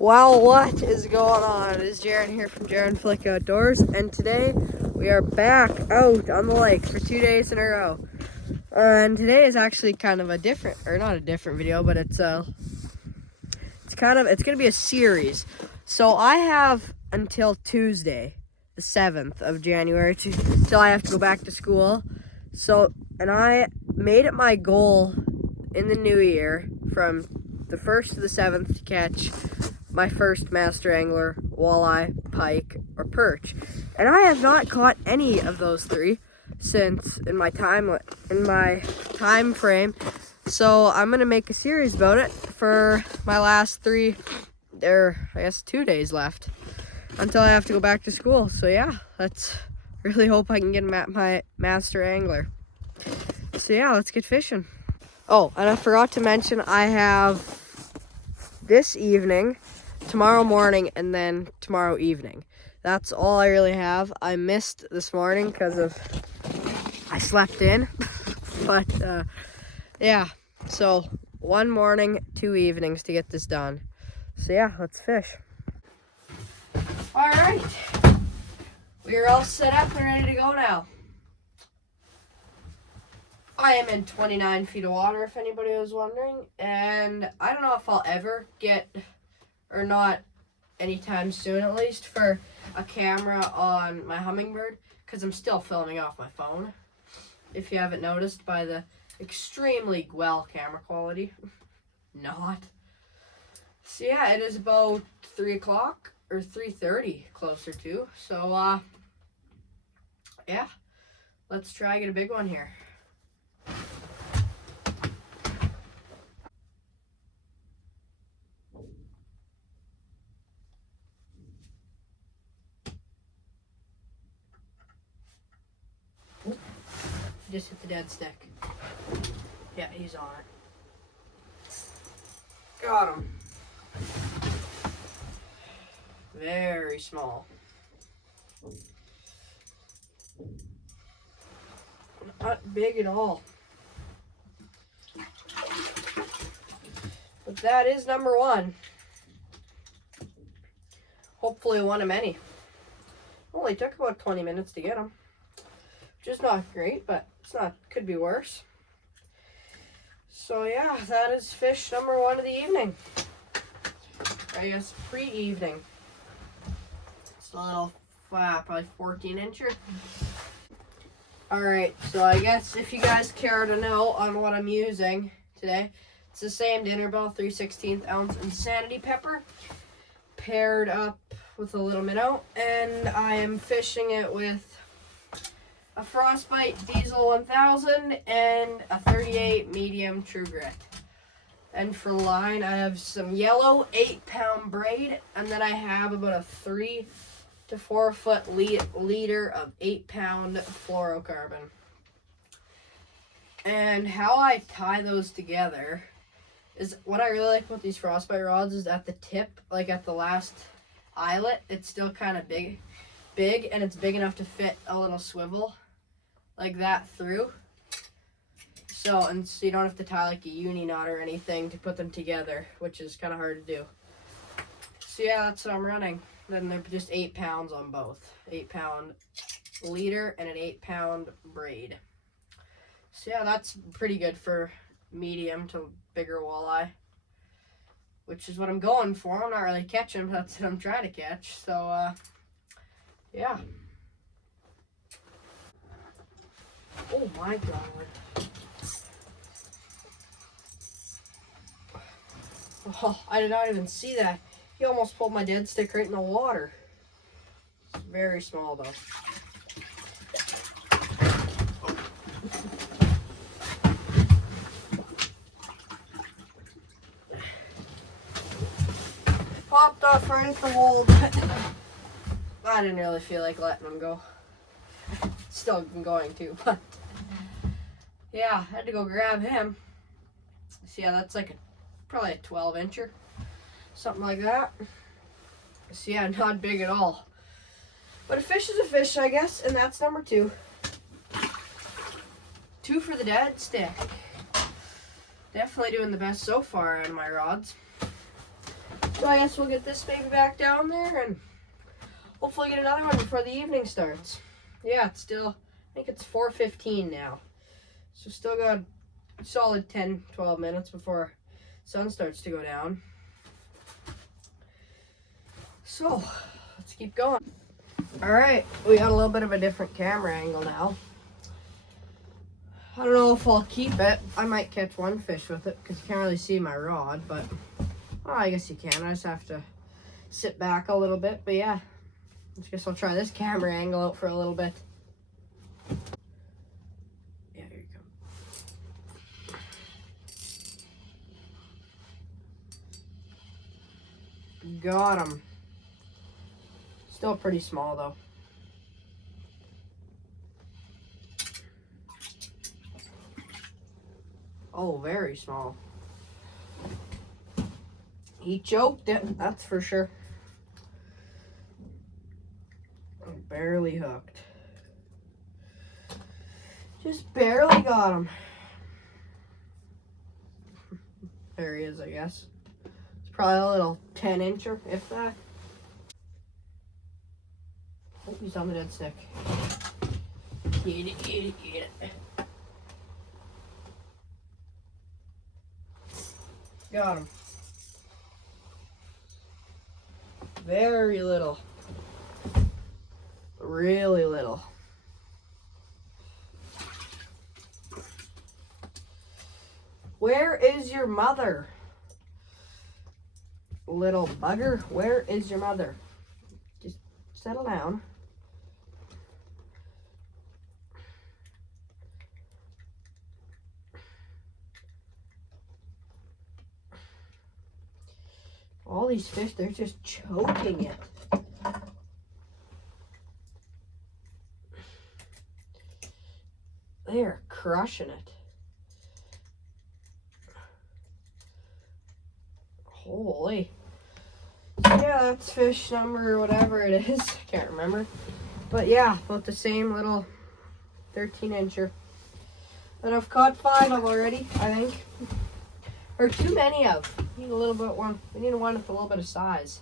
Wow, what is going on? It is Jaron here from Jaron Flick Outdoors, and today we are back out on the lake for 2 days in a row. And today is actually kind of a different, or not a different video, but it's gonna be a series. So I have until Tuesday, the 7th of January, till I have to go back to school. So, and I made it my goal in the new year from the 1st to the 7th to catch my first master angler, walleye, pike, or perch. And I have not caught any of those three since in my time frame. So I'm gonna make a series about it for my last 2 days left until I have to go back to school. So yeah, let's really hope I can get my master angler. So yeah, let's get fishing. Oh, and I forgot to mention I have this evening, tomorrow morning, and then tomorrow evening. That's all I really have. I missed this morning because I slept in. But yeah, so 1 morning, 2 evenings to get this done. So yeah, let's fish. All right, we are all set up and ready to go now. I am in 29 feet of water, if anybody was wondering, and I don't know if I'll ever get, or not anytime soon at least, for a camera on my Hummingbird, because I'm still filming off my phone, if you haven't noticed by the extremely well camera quality. Not. So yeah, it is about 3 o'clock, or 3:30 closer to, so yeah, let's try get a big one here. Just hit the dead stick. Yeah, he's on it. Got him. Very small. Not big at all. But that is number one. Hopefully one of many. Only took about 20 minutes to get him. Which is not great, but it's not, could be worse. So yeah, that is fish number one of the evening. I guess pre-evening. It's a little probably 14-incher. Alright, so I guess if you guys care to know on what I'm using today, it's the same dinner bell, 3/16 ounce Insanity pepper, paired up with a little minnow, and I am fishing it with a Frostbite Diesel 1000 and a 38 medium True Grit. And for line, I have some yellow 8-pound braid, and then I have about a 3 to 4 foot leader of 8-pound fluorocarbon. And how I tie those together is, what I really like about these Frostbite rods is at the tip, like at the last eyelet, it's still kind of big, and it's big enough to fit a little swivel like that through. So you don't have to tie like a uni knot or anything to put them together, which is kind of hard to do. So yeah, that's what I'm running. Then they're just 8 pounds on both. 8-pound leader and an 8-pound braid. So yeah, that's pretty good for medium to bigger walleye, which is what I'm going for. I'm not really catching, but that's what I'm trying to catch. So yeah. Oh my god. Oh, I did not even see that. He almost pulled my dead stick right in the water. It's very small though. Popped off right at the hole, but I didn't really feel like letting him go. Still going to, but yeah, I had to go grab him. So yeah, that's like probably a 12-incher, something like that. So yeah, not big at all. But a fish is a fish, I guess, and that's number 2. 2 for the dead stick. Definitely doing the best so far on my rods. So I guess we'll get this baby back down there and hopefully get another one before the evening starts. Yeah, it's still, I think it's 4:15 now. So still got a solid 10, 12 minutes before sun starts to go down. So, let's keep going. All right, we got a little bit of a different camera angle now. I don't know if I'll keep it. I might catch one fish with it because you can't really see my rod, but well, I guess you can. I just have to sit back a little bit, but yeah. I guess I'll try this camera angle out for a little bit. Yeah, here you go. Got him. Still pretty small though. Oh, very small. He choked it, that's for sure. Barely hooked. Just barely got him. There he is, I guess. It's probably a little 10-incher, if that. Oh, he's on the dead stick. Eat it, eat it, eat it. Got him. Very little. Really little. Where is your mother? Little bugger, where is your mother? Just settle down. All these fish, they're just choking it. They're crushing it. Holy. Yeah, that's fish number whatever it is. Can't remember. But yeah, about the same little 13-incher that I've caught 5 of already, I think. Or too many of. Need a little bit one. We need one with a little bit of size.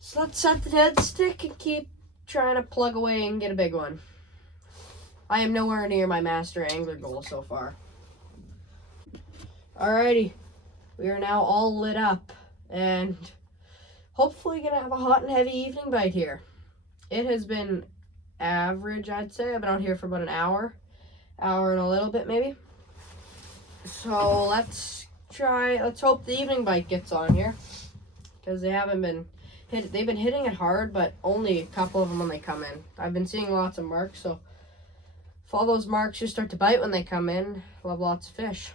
So let's set the dead stick and keep trying to plug away and get a big one. I am nowhere near my master angler goal so far. Alrighty. We are now all lit up and hopefully gonna have a hot and heavy evening bite here. It has been average, I'd say. I've been out here for about an hour and a little bit maybe. So let's hope the evening bite gets on here because they've been hitting it hard, but only a couple of them when they come in. I've been seeing lots of marks, so if all those marks just start to bite when they come in, we'll have lots of fish.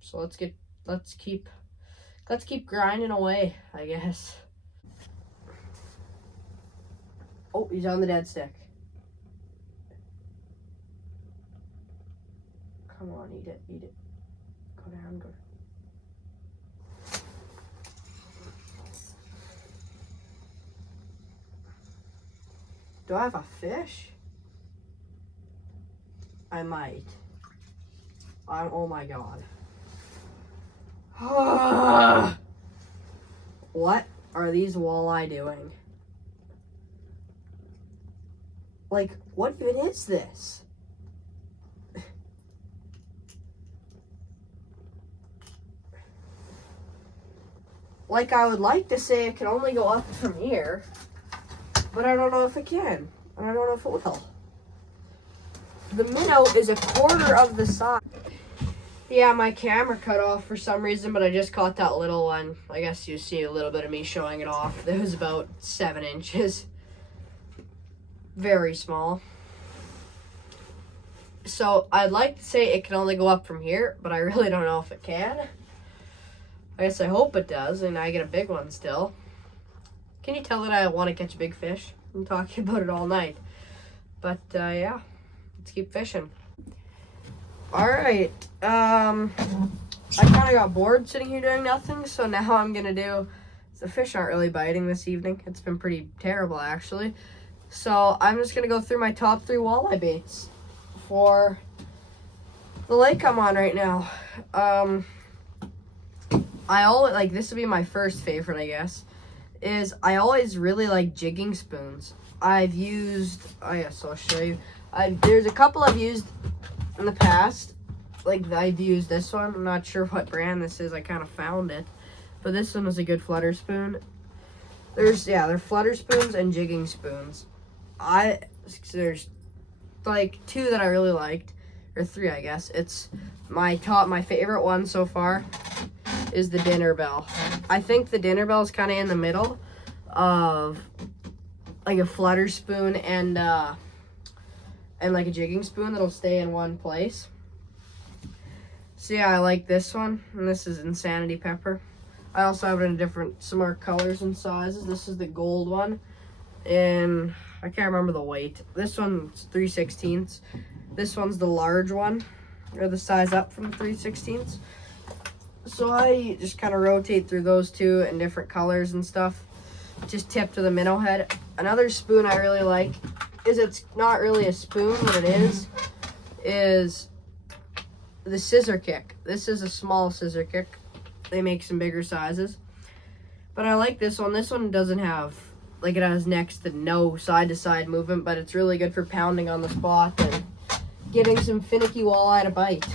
So let's keep grinding away, I guess. Oh, he's on the dead stick. Come on, eat it, eat it. Go down, go. Do I have a fish? I might. Oh my god. What are these walleye doing? Like, what even is this? Like, I would like to say it can only go up from here, but I don't know if it can. And I don't know if it will. The minnow is a quarter of the size. Yeah, my camera cut off for some reason, but I just caught that little one. I guess you see a little bit of me showing it off. It was about 7 inches. Very small. So I'd like to say it can only go up from here, but I really don't know if it can. I guess I hope it does, and I get a big one still. Can you tell that I want to catch a big fish? I'm talking about it all night. But yeah, let's keep fishing. All right. I kind of got bored sitting here doing nothing, so now I'm gonna do. The fish aren't really biting this evening. It's been pretty terrible actually. So I'm just gonna go through my top 3 walleye baits for the lake I'm on right now. I always like, this would be my first favorite, I guess, is I always really like jigging spoons. I've used, oh yes, I'll show you. There's a couple I've used in the past. Like, I've used this one. I'm not sure what brand this is. I kind of found it. But this one was a good flutter spoon. They're flutter spoons and jigging spoons. There's like two that I really liked, or three, I guess. It's my favorite one so far is the dinner bell. I think the dinner bell is kind of in the middle of like a flutter spoon and like a jigging spoon that'll stay in one place. So yeah, I like this one, and this is Insanity Pepper. I also have it in some more colors and sizes. This is the gold one, and I can't remember the weight. This one's 3/16. This one's the large one, or the size up from 3/16. So I just kind of rotate through those two in different colors and stuff. Just tip to the minnow head. Another spoon I really like it's not really a spoon. What it is the scissor kick. This is a small scissor kick. They make some bigger sizes, but I like this one. This one doesn't have, like, it has next to no side-to-side movement, but it's really good for pounding on the spot and getting some finicky walleye to bite.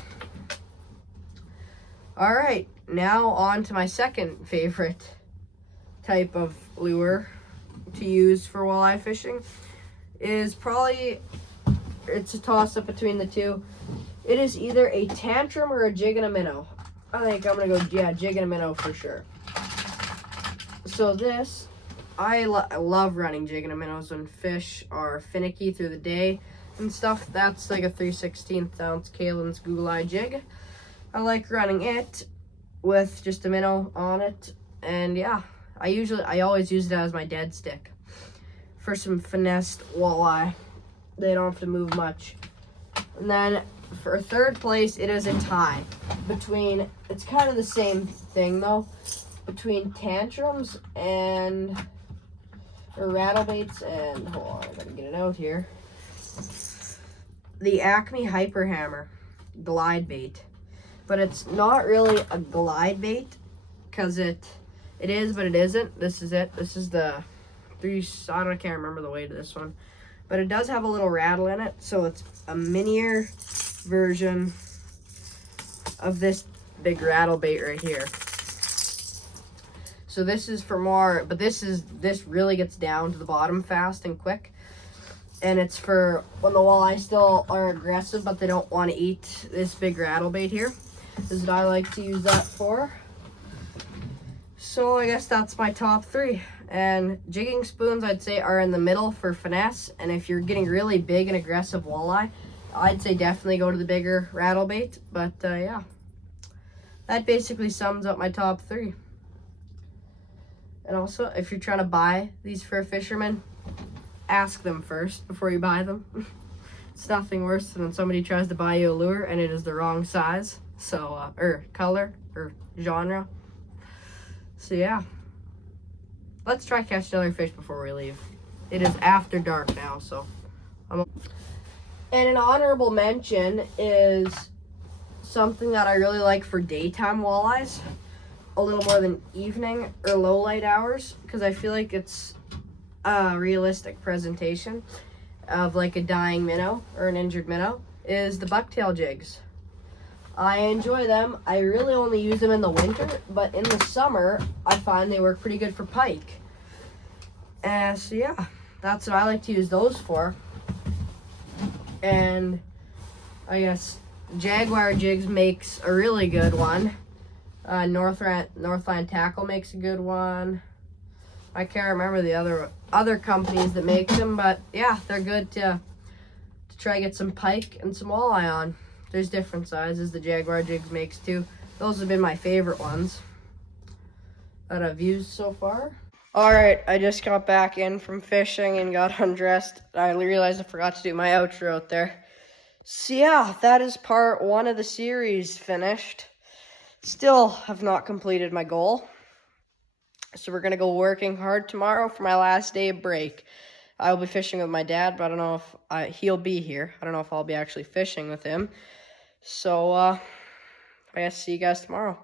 All right, now on to my second favorite type of lure to use for walleye fishing. It's a toss-up between the two. It is either a tantrum or a jig and a minnow. I think I'm gonna go, yeah, jig and a minnow for sure. So this, I love running jig and a minnows when fish are finicky through the day and stuff. That's like a 3/16 ounce Kalen's Google Eye jig. I like running it with just a minnow on it, and yeah, I always use it as my dead stick for some finessed walleye. They don't have to move much. And then for third place, it is a tie between, it's kind of the same thing though, between tantrums and rattlebaits and, hold on, I gotta get it out here. The Acme Hyper Hammer glide bait. But it's not really a glide bait, because it is, but it isn't. This is it. This is the I can't remember the weight of this one. But it does have a little rattle in it, so it's a minier version of this big rattle bait right here. So this is for more, but this really gets down to the bottom fast and quick. And it's for when the walleye still are aggressive, but they don't want to eat this big rattle bait here. This is what I like to use that for. So I guess that's my top three. And jigging spoons, I'd say, are in the middle for finesse. And if you're getting really big and aggressive walleye, I'd say definitely go to the bigger rattle bait. But yeah, that basically sums up my top three. And also, if you're trying to buy these for a fisherman, ask them first before you buy them. It's nothing worse than when somebody tries to buy you a lure and it is the wrong size, so or color or genre. So yeah, let's try catch another fish before we leave. It is after dark now, so and an honorable mention is something that I really like for daytime walleyes, a little more than evening or low light hours, because I feel like it's a realistic presentation of like a dying minnow or an injured minnow, is the bucktail jigs. I enjoy them. I really only use them in the winter, but in the summer I find they work pretty good for pike. So yeah, that's what I like to use those for. And I guess Jaguar Jigs makes a really good one. Northland Tackle makes a good one. I can't remember the other companies that make them, but yeah, they're good to try to get some pike and some walleye on. There's different sizes the Jaguar Jigs makes too. Those have been my favorite ones that I've used so far. All right, I just got back in from fishing and got undressed. I realized I forgot to do my outro out there. So yeah, that is part 1 of the series finished. Still have not completed my goal. So we're going to go working hard tomorrow for my last day of break. I will be fishing with my dad, but I don't know if he'll be here. I don't know if I'll be actually fishing with him. So, I guess see you guys tomorrow.